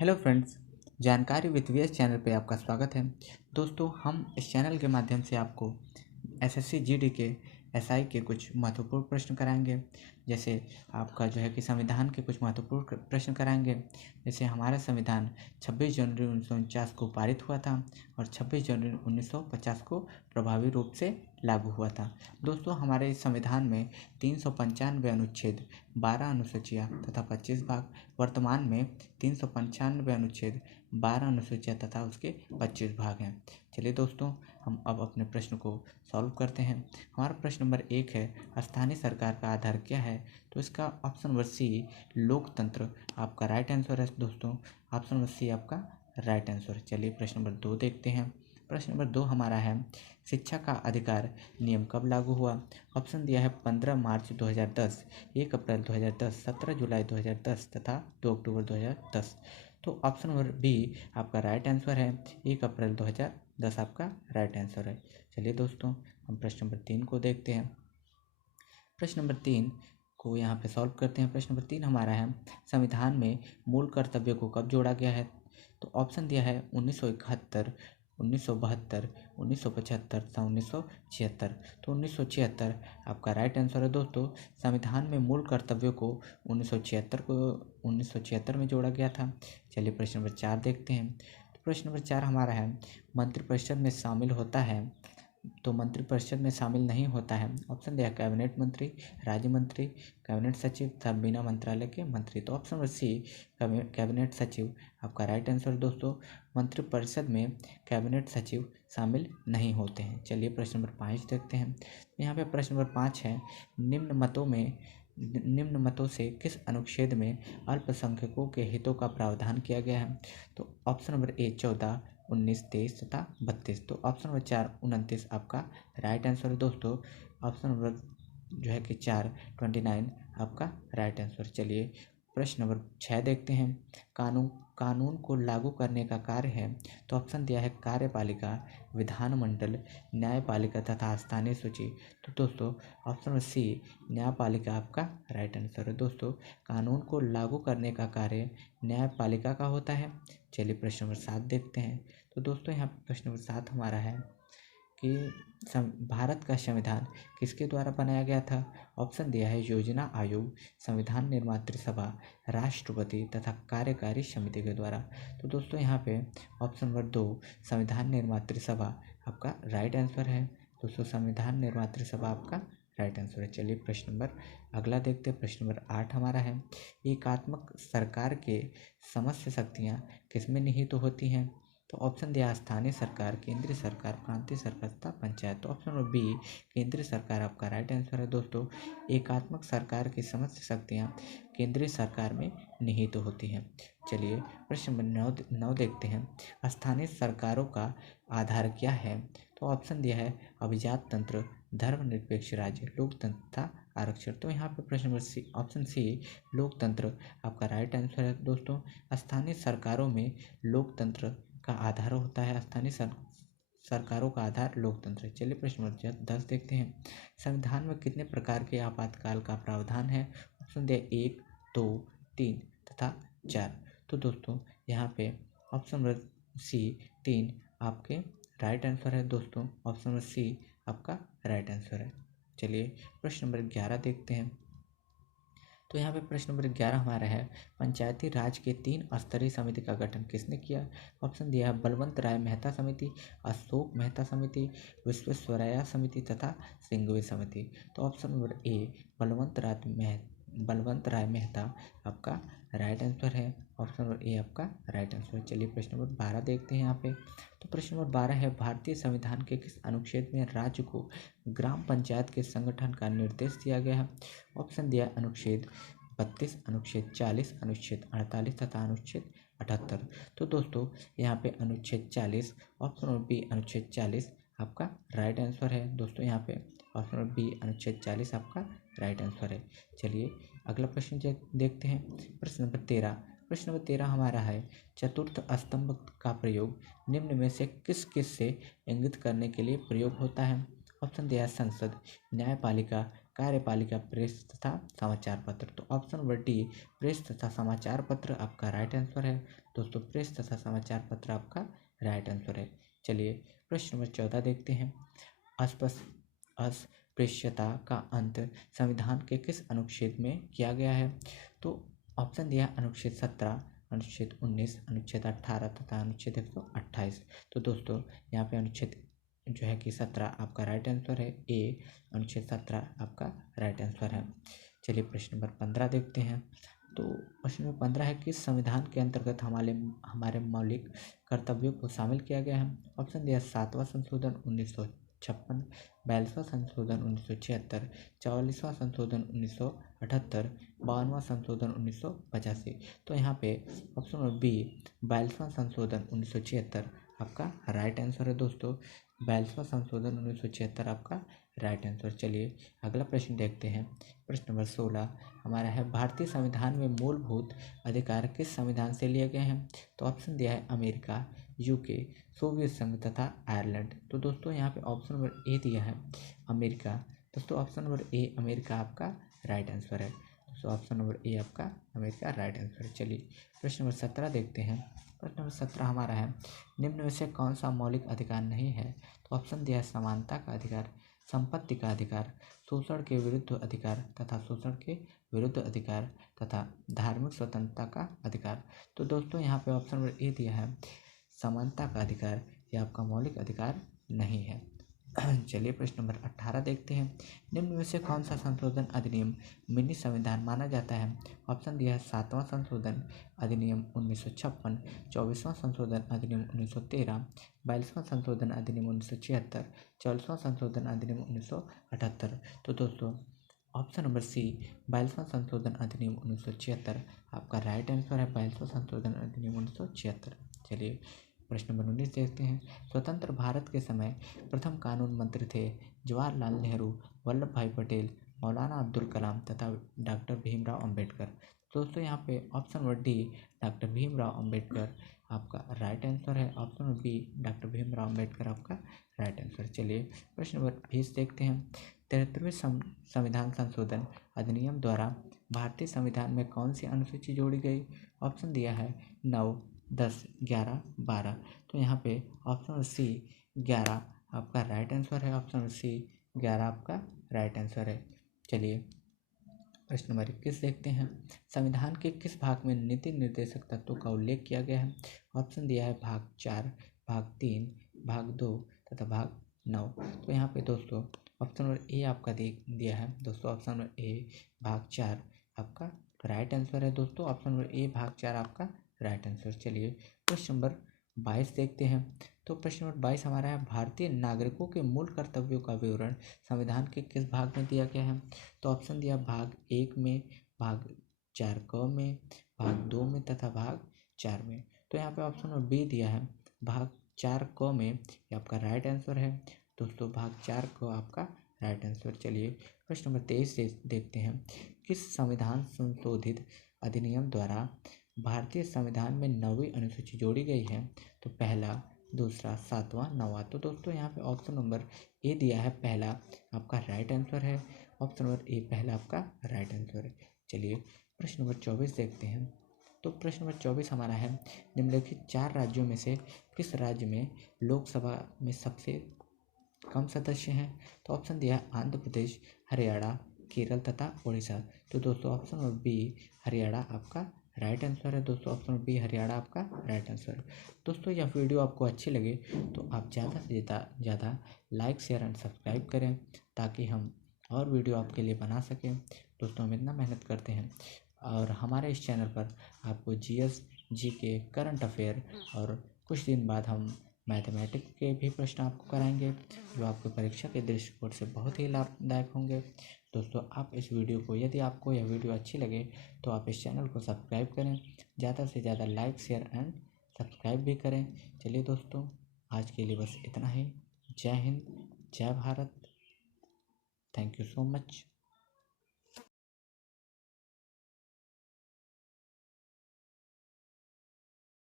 Hello friends, जानकारी with VS channel पे आपका स्वागत है। दोस्तों, हम इस चैनल के माध्यम से आपको एसएससी जीडी के एसआई के कुछ महत्वपूर्ण प्रश्न कराएंगे। जैसे आपका जो है कि संविधान के कुछ महत्वपूर्ण प्रश्न कराएंगे। जैसे हमारा संविधान 26 जनवरी 1949 को पारित हुआ था और 26 जनवरी 1950 को प्रभावी रूप से लागू हुआ था। दोस्तों, हमारे इस संविधान में 395 अनुच्छेद, 12 अनुसूचियाँ तथा 25 भाग, वर्तमान में 395 अनुच्छेद, 12 अनुसूचियाँ तथा उसके 25 भाग हैं। चलिए दोस्तों, हम अब अपने प्रश्न को सॉल्व करते हैं। हमारा प्रश्न नंबर 1 है, स्थानीय सरकार का आधार क्या है? तो इसका ऑप्शन नंबर सी, लोकतंत्र आपका राइट आंसर है। दोस्तों, ऑप्शन नंबर सी आपका राइट आंसर है। चलिए प्रश्न नंबर 2 देखते हैं। प्रश्न नंबर 2 हमारा है, शिक्षा का अधिकार नियम कब लागू हुआ? ऑप्शन दिया है 15 मार्च 2010, 1 अप्रैल 2010, 17 जुलाई 2010 तथा 2 अक्टूबर 2010। तो ऑप्शन नंबर बी आपका राइट आंसर है, 1 अप्रैल 2010 आपका राइट आंसर है। चलिए दोस्तों, हम प्रश्न नंबर 3 को देखते हैं। प्रश्न नंबर 3 को यहाँ पे सॉल्व करते हैं। प्रश्न नंबर 3 हमारा है, संविधान में मूल कर्तव्य को कब जोड़ा गया है? तो ऑप्शन दिया है 1971, 1972, 1975 तथा 1976। तो 1976 आपका राइट आंसर है। दोस्तों, संविधान में मूल कर्तव्यों को 1976 में जोड़ा गया था। चलिए प्रश्न नंबर 4 देखते हैं। तो प्रश्न नंबर 4 हमारा है, मंत्रिपरिषद में शामिल होता है? तो मंत्रिपरिषद में शामिल नहीं होता है। ऑप्शन दिया कैबिनेट मंत्री, राज्य मंत्री, कैबिनेट सचिव तथा बिना मंत्रालय के मंत्री। तो ऑप्शन नंबर सी कैबिनेट सचिव आपका राइट आंसर। दोस्तों, मंत्रिपरिषद में कैबिनेट सचिव शामिल नहीं होते हैं। चलिए प्रश्न नंबर 5 देखते हैं। यहाँ पे प्रश्न नंबर 5 है, निम्न मतों से किस अनुच्छेद में अल्पसंख्यकों के हितों का प्रावधान किया गया है? तो ऑप्शन नंबर ए 14, 19, 23 तथा 32। तो ऑप्शन नंबर 4 29 आपका राइट आंसर है। दोस्तों, ऑप्शन नंबर जो है कि 4 29 आपका राइट आंसर। चलिए प्रश्न नंबर 6 देखते हैं। कानून को लागू करने का कार्य है? तो ऑप्शन दिया है कार्यपालिका, विधानमंडल, न्यायपालिका तथा स्थानीय सूची। तो दोस्तों, ऑप्शन नंबर सी न्यायपालिका आपका राइट आंसर है। दोस्तों, कानून को लागू करने का कार्य न्यायपालिका का होता है। चलिए प्रश्न नंबर 7 देखते हैं। तो दोस्तों, यहाँ प्रश्न नंबर 7 हमारा है कि भारत का संविधान किसके द्वारा बनाया गया था? ऑप्शन दिया है योजना आयोग, संविधान निर्मात्री सभा, राष्ट्रपति तथा कार्यकारी समिति के द्वारा। तो दोस्तों, यहाँ पे ऑप्शन नंबर 2 संविधान निर्मात्री सभा आपका राइट आंसर है। दोस्तों, संविधान निर्मात्री सभा आपका राइट आंसर है। चलिए प्रश्न नंबर अगला देखते हैं। प्रश्न नंबर 8 हमारा है, एकात्मक सरकार के समस्त शक्तियाँ किसमें निहित होती हैं? तो ऑप्शन दिया स्थानीय सरकार, केंद्रीय सरकार, प्रांतीय सरकार तथा पंचायत। तो ऑप्शन नंबर बी केंद्रीय सरकार आपका राइट आंसर है। दोस्तों, एकात्मक सरकार की समस्त शक्तियाँ केंद्रीय सरकार में निहित होती हैं। चलिए प्रश्न नंबर 9 देखते हैं। स्थानीय सरकारों का आधार क्या है? तो ऑप्शन दिया है अभिजात तंत्र, धर्मनिरपेक्ष राज्य, लोकतंत्र तथा आरक्षण। तो यहाँ पे प्रश्न नंबर सी ऑप्शन सी लोकतंत्र आपका राइट आंसर है। दोस्तों, स्थानीय सरकारों में लोकतंत्र का आधार होता है। स्थानीय सरकारों का आधार लोकतंत्र है। चलिए प्रश्न नंबर 10 देखते हैं। संविधान में कितने प्रकार के आपातकाल का प्रावधान है? ऑप्शन दिया 1, 2, 3 तथा 4। तो दोस्तों, यहाँ पे ऑप्शन नंबर सी 3 आपके राइट आंसर है। दोस्तों, ऑप्शन नंबर सी आपका राइट आंसर है। चलिए प्रश्न नंबर 11 देखते हैं। तो यहाँ पे प्रश्न नंबर 11 हमारा है, पंचायती राज के 3 स्तरीय समिति का गठन किसने किया? ऑप्शन दिया है बलवंत राय मेहता समिति, अशोक मेहता समिति, विश्वेश्वरैया समिति तथा सिंघवी समिति। तो ऑप्शन नंबर ए बलवंत राय मेहता आपका राइट आंसर है। ऑप्शन नंबर ए आपका राइट आंसर है। चलिए प्रश्न नंबर 12 देखते हैं यहाँ पे। तो प्रश्न नंबर 12 है, भारतीय संविधान के किस अनुच्छेद में राज्य को ग्राम पंचायत के संगठन का निर्देश दिया गया है? ऑप्शन दिया अनुच्छेद 32, अनुच्छेद 40, अनुच्छेद 48 तथा अनुच्छेद 78। तो दोस्तों, यहाँ पे अनुच्छेद 40 ऑप्शन नंबर बी अनुच्छेद 40 आपका राइट आंसर है। दोस्तों, यहाँ पे ऑप्शन नंबर बी अनुच्छेद 40 आपका राइट आंसर है। चलिए अगला प्रश्न देखते हैं। प्रश्न नंबर 13। प्रश्न नंबर 13 हमारा है, चतुर्थ स्तंभ का प्रयोग निम्न में से किस किस से इंगित करने के लिए प्रयोग होता है? ऑप्शन दिया है संसद, न्यायपालिका, कार्यपालिका प्रेस तथा समाचार पत्र। तो ऑप्शन नंबर डी प्रेस तथा समाचार पत्र आपका राइट आंसर है दोस्तों। प्रेस तथा समाचार पत्र आपका राइट आंसर है। चलिए प्रश्न नंबर 14 देखते हैं। अस्पृश्यता का अंत संविधान के किस अनुच्छेद में किया गया है? तो ऑप्शन दिया अनुच्छेद 17, अनुच्छेद 19, अनुच्छेद 18 तथा अनुच्छेद 128। तो दोस्तों यहाँ पे अनुच्छेद जो है कि 17 आपका राइट आंसर है। ए अनुच्छेद 17 आपका राइट आंसर है। चलिए प्रश्न नंबर 15 देखते हैं। तो प्रश्न नंबर 15 है कि संविधान के अंतर्गत हमारे मौलिक कर्तव्यों को शामिल किया गया है। ऑप्शन दिया 7वां संशोधन 1956, 42वां संशोधन 1976, 44वां संशोधन 1978, 52वां संशोधन 1985। तो यहाँ पे ऑप्शन नंबर बी 42वां संशोधन 1976 आपका राइट आंसर है दोस्तों। 42वां संशोधन 1976 आपका राइट आंसर। चलिए अगला प्रश्न देखते हैं। प्रश्न नंबर 16 हमारा है भारतीय संविधान में मूलभूत अधिकार किस संविधान से लिए गए हैं? तो ऑप्शन दिया है अमेरिका, यूके, सोवियत संघ तथा आयरलैंड। तो दोस्तों यहाँ पे ऑप्शन नंबर ए दिया है अमेरिका। दोस्तों ऑप्शन नंबर ए अमेरिका आपका राइट आंसर है दोस्तों। ऑप्शन नंबर ए आपका अमेरिका राइट आंसर है। चलिए प्रश्न नंबर 17 देखते हैं। प्रश्न नंबर 17 हमारा है निम्न में से कौन सा मौलिक अधिकार नहीं है? तो ऑप्शन दिया है समानता का अधिकार, संपत्ति का अधिकार, शोषण के विरुद्ध अधिकार तथा शोषण के विरुद्ध अधिकार तथा धार्मिक स्वतंत्रता का अधिकार। तो दोस्तों यहाँ पे ऑप्शन नंबर ए दिया है समानता का अधिकार, यह आपका मौलिक अधिकार नहीं है। चलिए प्रश्न नंबर 18 देखते हैं। निम्न में से कौन सा संशोधन अधिनियम मिनी संविधान माना जाता है? ऑप्शन दिया है 7वां संशोधन अधिनियम 1956, 24वां संशोधन अधिनियम 1913, 42वां संशोधन अधिनियम 1976, 44वां संशोधन अधिनियम 1978। तो दोस्तों ऑप्शन नंबर सी 42वां संशोधन अधिनियम 1976 आपका राइट आंसर है। 42वां संशोधन अधिनियम 1976। चलिए प्रश्न नंबर 19 देखते हैं। स्वतंत्र भारत के समय प्रथम कानून मंत्री थे जवाहरलाल नेहरू, वल्लभ भाई पटेल, मौलाना अब्दुल कलाम तथा डॉक्टर भीमराव अंबेडकर। दोस्तों यहाँ पे option number D doctor Bhimrao Ambedkar आपका राइट आंसर है। Option number B doctor Bhimrao Ambedkar आपका राइट आंसर। चलिए प्रश्न नंबर 20 देखते हैं। 73वें संविधान संशोधन अधिनियम द्वारा भारतीय संविधान में कौन सी अनुसूची जोड़ी गई? ऑप्शन दिया है 9, 10, 11, 12। तो यहाँ पे ऑप्शन सी 11 आपका राइट आंसर है। ऑप्शन सी 11 आपका राइट आंसर है। चलिए प्रश्न नंबर 21 देखते हैं। संविधान के किस भाग में नीति निर्देशक तत्वों का उल्लेख किया गया है? ऑप्शन दिया है भाग 4, भाग 3, भाग 2 तथा भाग 9। तो यहाँ पे दोस्तों ऑप्शन नंबर ए आपका दिया है दोस्तों। ऑप्शन नंबर ए भाग 4 आपका राइट आंसर है दोस्तों। ऑप्शन नंबर ए भाग 4 आपका राइट आंसर। चलिए प्रश्न नंबर 22 देखते हैं। तो प्रश्न नंबर 22 हमारा है भारतीय नागरिकों के मूल कर्तव्यों का विवरण संविधान के किस भाग में दिया गया है? तो ऑप्शन दिया भाग 1 में, भाग 4 क में, भाग 2 में तथा भाग 4 में। तो यहाँ पे ऑप्शन नंबर बी दिया है भाग 4 क में, ये आपका राइट आंसर है दोस्तों। भाग 4 क आपका राइट आंसर। चलिए प्रश्न नंबर 23 देखते हैं। किस संविधान संशोधित अधिनियम द्वारा भारतीय संविधान में 9वीं अनुसूची जोड़ी गई है? तो पहला, दूसरा, 7वां, 9वां। तो दोस्तों यहाँ पे ऑप्शन नंबर ए दिया है पहला आपका राइट आंसर है। ऑप्शन नंबर ए पहला आपका राइट आंसर है। चलिए प्रश्न नंबर 24 देखते हैं। तो प्रश्न नंबर 24 हमारा है निम्नलिखित 4 राज्यों में से किस राज्य में लोकसभा में सबसे कम सदस्य हैं? तो ऑप्शन दिया है आंध्र प्रदेश, हरियाणा, केरल तथा उड़ीसा। तो दोस्तों ऑप्शन नंबर बी हरियाणा आपका राइट आंसर है दोस्तों। ऑप्शन बी हरियाणा आपका राइट आंसर है। दोस्तों यह वीडियो आपको अच्छी लगे तो आप ज़्यादा से ज़्यादा लाइक, शेयर एंड सब्सक्राइब करें ताकि हम और वीडियो आपके लिए बना सकें। दोस्तों हम इतना मेहनत करते हैं और हमारे इस चैनल पर आपको जीएस, जीके, करंट अफेयर और कुछ दिन बाद हम मैथमेटिक्स के भी प्रश्न आपको कराएंगे जो आपको परीक्षा के दृष्टिकोण से बहुत ही लाभदायक होंगे। दोस्तों आप इस वीडियो को, यदि आपको यह वीडियो अच्छी लगे तो आप इस चैनल को सब्सक्राइब करें, ज़्यादा से ज़्यादा लाइक, शेयर एंड सब्सक्राइब भी करें। चलिए दोस्तों आज के लिए बस इतना ही। जय हिंद, जय Bharat. Thank you so much.